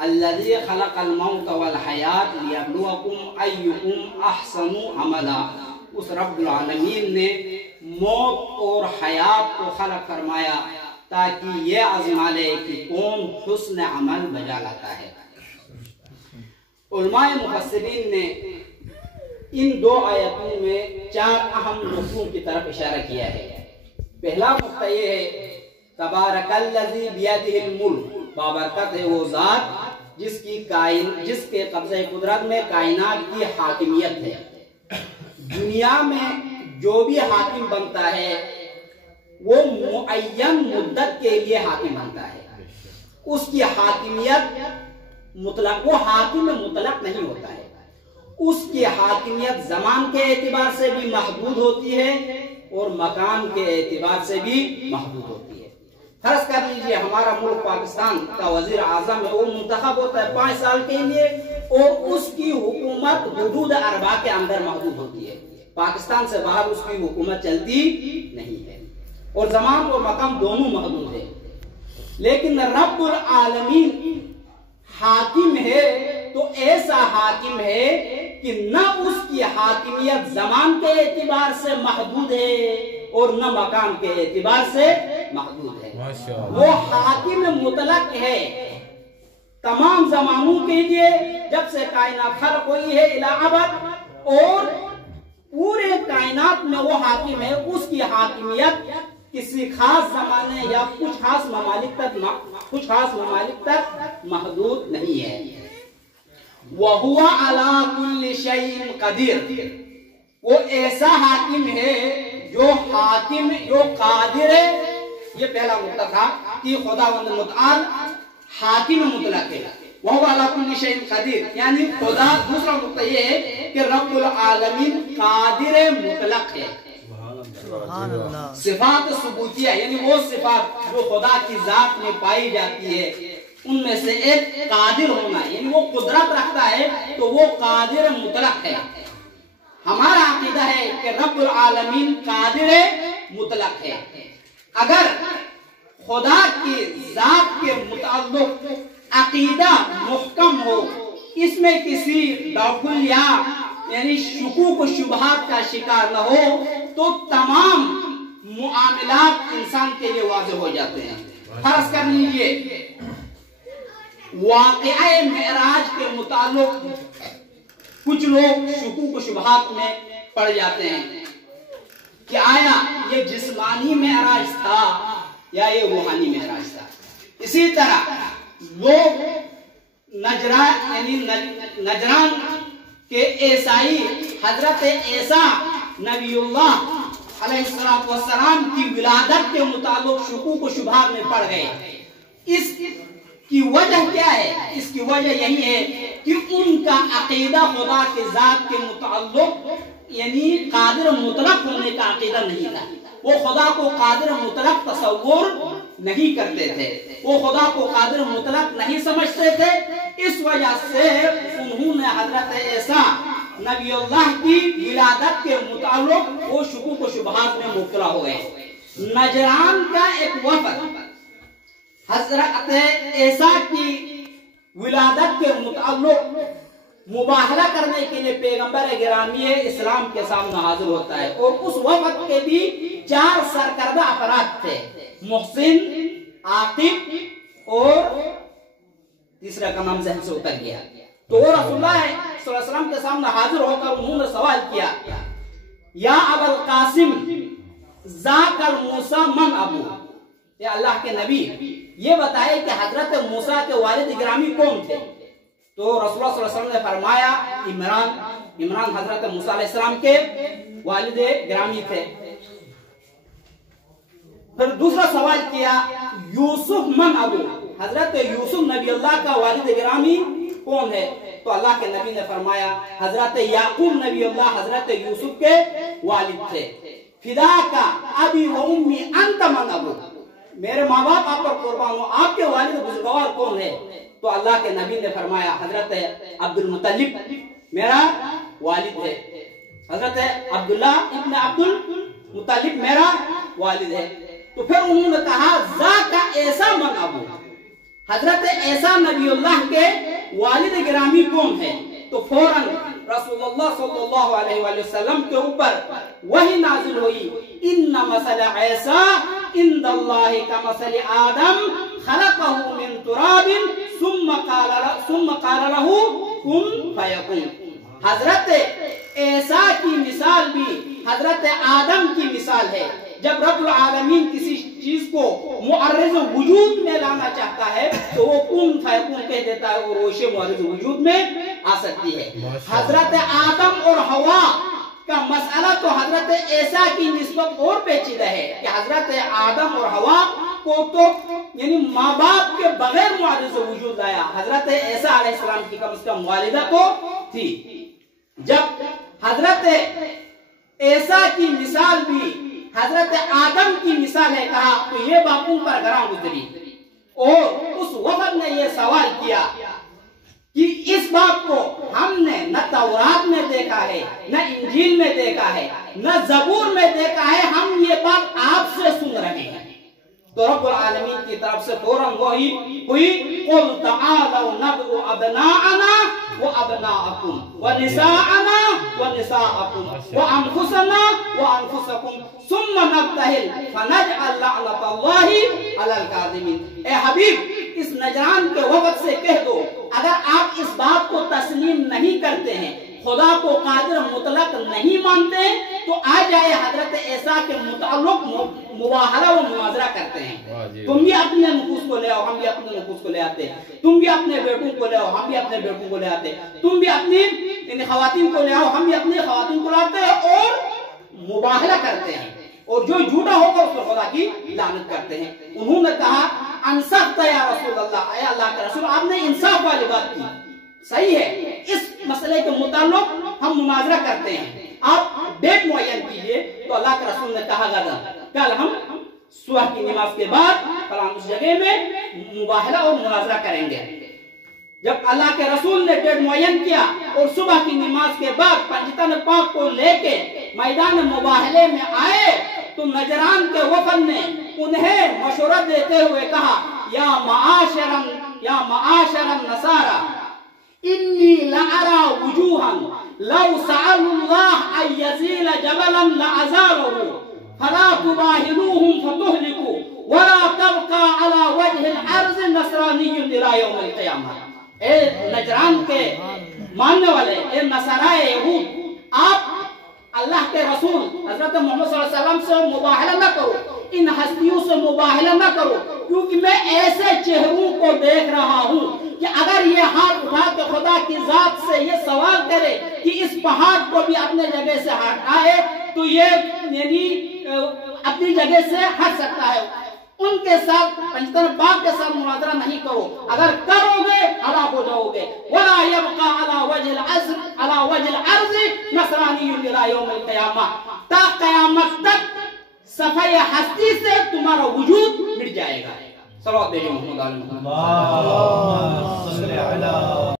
الذی خلق الموت والحیات لیبلوکم ایکم احسن عملا، اس رب العالمین نے موت اور حیات کو خلق فرمایا تاکہ یہ آزما لے کہ کون حسن عمل بجا لاتا ہے۔ علماء مفسرین نے ان دو آیتوں میں 4 اہم نقطوں کی طرف اشارہ کیا ہے۔ پہلا نقطہ یہ ہے تبارک الذی بیدہ الملک، بابرکت ہے وہ ذات جس کے قبضہ قدرت میں کائنات کی حاکمیت ہے۔ دنیا میں جو بھی حاکم بنتا ہے وہ معین مدت کے لیے حاکم بنتا ہے، اس کی حاکمیت مطلق، وہ حاکم مطلق نہیں ہوتا ہے، اس کی حاکمیت زمان کے اعتبار سے بھی محدود ہوتی ہے اور مکان کے اعتبار سے بھی محدود ہوتی ہے۔ فرض کر لیجئے ہمارا ملک پاکستان کا وزیر اعظم ہے، وہ منتخب ہوتا ہے 5 سال کے لیے اور اس کی حکومت حدود 4 کے اندر محدود ہوتی ہے، پاکستان سے باہر اس کی حکومت چلتی نہیں ہے اور زمان اور مقام دونوں محدود ہے۔ لیکن رب العالمین حاکم ہے تو ایسا حاکم ہے کہ نہ اس کی حاکمیت زمان کے اعتبار سے محدود ہے اور نہ مکان کے اعتبار سے محدود ہے۔ وہ حاکم مطلق ہے تمام زمانوں کے لیے، جب سے کائنات خلق ہوئی ہے الی ابد، اور پورے کائنات میں وہ حاکم ہے، اس کی حاکمیت کسی خاص زمانے یا کچھ خاص ممالک تک محدود نہیں ہے۔ وَهُوَ عَلَىٰ كُلِّ شَيْءٍ قَدِيرٌ، وہ ایسا حاکم ہے جو قادر ہے۔ یہ پہلا نقطہ تھا کہ خداوند متعال حاکم مطلق ہے، وَهُوَ عَلَىٰ كُلِّ شَيْءٍ قَدِيرٌ، یعنی خدا۔ دوسرا نقطہ یہ ہے کہ رب العالمین قادر مطلق ہے۔ صفات ثبوتیہ یعنی وہ صفات جو خدا کی ذات میں پائی جاتی ہے، ان میں سے ایک قادر ہونا، یعنی وہ قدرت رکھتا ہے تو وہ قادر مطلق ہے۔ ہمارا عقیدہ ہے کہ رب العالمین قادر مطلق ہے۔ اگر خدا کی ذات کے متعلق عقیدہ محکم ہو، اس میں کسی داخلیہ یعنی شکوک و شبہات کا شکار نہ ہو، تو تمام معاملات انسان کے لیے واضح ہو جاتے ہیں۔ فرض کر لیجئے واقعہ معراج کے متعلق کچھ لوگ شکوک و شبہات میں پڑ جاتے ہیں کہ آیا یہ جسمانی معراج تھا یا یہ روحانی معراج تھا۔ اسی طرح لوگ نجران کے عیسائی حضرت عیسیٰ نبی اللہ علیہ السلام کی ولادت کے متعلق شکوک و شبہات میں پڑ گئے۔ اس کی وجہ کیا ہے؟ اس کی وجہ یہی ہے کہ ان کا عقیدہ خدا کے ذات کے متعلق یعنی قادر مطلق ہونے کا عقیدہ نہیں تھا۔ وہ خدا کو قادر مطلق تصور نہیں کرتے تھے، وہ خدا کو قادر مطلق نہیں سمجھتے تھے۔ اس وجہ سے انہوں نے حضرت عیسیٰ نبی اللہ کی ولادت کے متعلق وہ شکوک و شبہات میں مبتلا ہو گئے۔ نجران کا ایک وفد حضرت عیسیٰ کی ولادت کے متعلق مباہلہ کرنے کے لیے پیغمبر گرامی اسلام کے سامنے حاضر ہوتا ہے، اور اس وفد کے بھی 4 سرکردہ افراد تھے، محسن، عاقب اور تیسرا کا نام ذہن سے اتر گیا۔ تو وہ رسول اللہ صلی اللہ علیہ وسلم کے سامنے حاضر ہو کر انہوں نے سوال کیا، یا ابا القاسم ذاک الموسیٰ من ابو، یا اللہ کے نبی یہ بتائے کہ حضرت موسیٰ کے والد گرامی کون تھے؟ تو رسول اللہ صلی اللہ علیہ وسلم نے فرمایا عمران حضرت موسیٰ علیہ السلام کے والد گرامی تھے۔ پھر دوسرا سوال کیا، یوسف من ابو، حضرت یوسف نبی اللہ کا والد گرامی کون ہے؟ تو اللہ کے نبی نے فرمایا حضرت یعقوب نبی اللہ حضرت یوسف کے والد تھے۔ فداک ابی و امی انت من ابو، میرے ماں باپ آپ پر قربان ہو، آپ کے والد بزرگوار کون ہے؟ تو اللہ کے نبی نے فرمایا حضرت عبد المطلب میرا والد ہے، حضرت عبداللہ ابن عبد المطلب میرا والد ہے۔ تو پھر انہوں نے کہا ذاک عیسیٰ من ابو، حضرت عیسیٰ نبی اللہ کے والد گرامی کون ہے؟ تو فوراً رسول اللہ صلی اللہ علیہ وآلہ وسلم کے اوپر وحی نازل ہوئی، ان مثل عیسیٰ عند اللہ کمثل آدم خلقہ من تراب ثم قال له کن فیکون۔ حضرت عیسیٰ کی مثال بھی حضرت آدم کی مثال ہے۔ جب رب العالمین کسی چیز کو معرض وجود میں لانا چاہتا ہے تو وہ کن فیکون کہہ دیتا ہے اور وہ شے معرض وجود میں آ سکتی ہے۔ حضرت آدم اور حوا کا مسئلہ تو حضرت عیسیٰ کی نسبت اور پیچیدہ ہے کہ حضرت آدم اور حوا کو تو یعنی ماں باپ کے بغیر معرض وجود لایا، حضرت عیسیٰ علیہ السلام کی کم از کم والدہ تو تھی۔ جب حضرت عیسیٰ کی مثال بھی حضرت آدم کی مثال ہے کہا تو یہ باپوں پر گراں گزری، اور اس وقت نے یہ سوال کیا کہ اس بات کو ہم نے نہ تورات میں دیکھا ہے، نہ انجیل میں دیکھا ہے، نہ زبور میں دیکھا ہے، ہم یہ بات آپ سے سن رہے ہیں۔ تو رب العالمین کی طرف سے فوراً وحی ہوئی، قُلْ تَعَالَوْا نَدْعُ أَبْنَاءَنَا وَأَبْنَاءَكُمْ وَنِسَاءَنَا وَنِسَاءَكُمْ وَأَنفُسَنَا وَأَنفُسَكُمْ ثُمَّ نَبْتَهِلْ فَنَجْعَلْ لَعْنَةَ اللَّهِ عَلَى الْكَاذِبِينَ۔ اے حبیب اس نجران کے وقت سے کہہ دو اگر آپ اس بات کو تسلیم نہیں کرتے ہیں، خدا کو قادر مطلق نہیں مانتے تو آ جائے حضرت عیسیٰ کے متعلق مباہلہ و مناظرہ کرتے ہیں۔ تم بھی اپنے نفوس کو لے آؤ، ہم بھی اپنے نفوس کو لے آتے، تم بھی اپنے بیٹوں کو لے آؤ، ہم بھی اپنے بیٹوں کو لے آتے، تم بھی اپنی خواتین کو لے آؤ، ہم بھی اپنی خواتین کو لاتے ہیں اور مباہلہ کرتے ہیں، اور جو جھوٹا ہوگا اس پر خدا کی لعنت کرتے ہیں۔ انہوں نے کہا انصفت یا رسول اللہ، اے اللہ کے رسول آپ نے انصاف والی بات کی، صحیح ہے، اس مسئلے کے متعلق ہم مناظرہ کرتے ہیں، آپ ڈیٹ معین کیجئے۔ تو اللہ کے رسول نے کہا غدا کل ہم صبح کی نماز کے بعد فلاں اس جگہ میں مباہلہ اور مناظرہ کریں گے۔ جب اللہ کے رسول نے ڈیٹ معین کیا اور صبح کی نماز کے بعد پنجتن پاک کو لے کے میدان مباہلے میں آئے تو نجران کے وفد نے انہیں مشورہ دیتے ہوئے کہا یا معاشر النصارى انی لأرى وجوہا لو سألوا اللہ ان یزیل جبلا لعزالہ فلا تباہلوہم فتہلکوا ولا تبقى على وجہ الارض نصرانی الى یوم القیامہ۔ اے نجران کے ماننے والے، اے نصارائے یہود، آپ اللہ کے رسول حضرت محمد صلی اللہ علیہ وسلم سے مباہلہ نہ کرو، ان ہستیوں سے مباہلہ نہ کرو، کیونکہ میں ایسے چہروں کو دیکھ رہا ہوں کہ اگر یہ ہاتھ اٹھا کے خدا کی ذات سے یہ سوال کرے کہ اس پہاڑ کو بھی اپنے جگہ سے ہٹائے تو یہ یعنی اپنی جگہ سے ہٹ سکتا ہے۔ ان کے ساتھ پنجتن پاک کے ساتھ مناظرہ نہیں کرو، اگر کرو گے ہلاک ہو جاؤ گے۔ وَلَا يَبْقَى عَلَى وَجْهِ الْأَرْضِ نَصْرَانِيٌّ إِلَى يَوْمِ الْقِيَامَةِ، تا قیامت تک صفحہ ہستی سے تمہارا وجود مٹ جائے گا۔ صلوات بھیجو محمد علیہ وسلم۔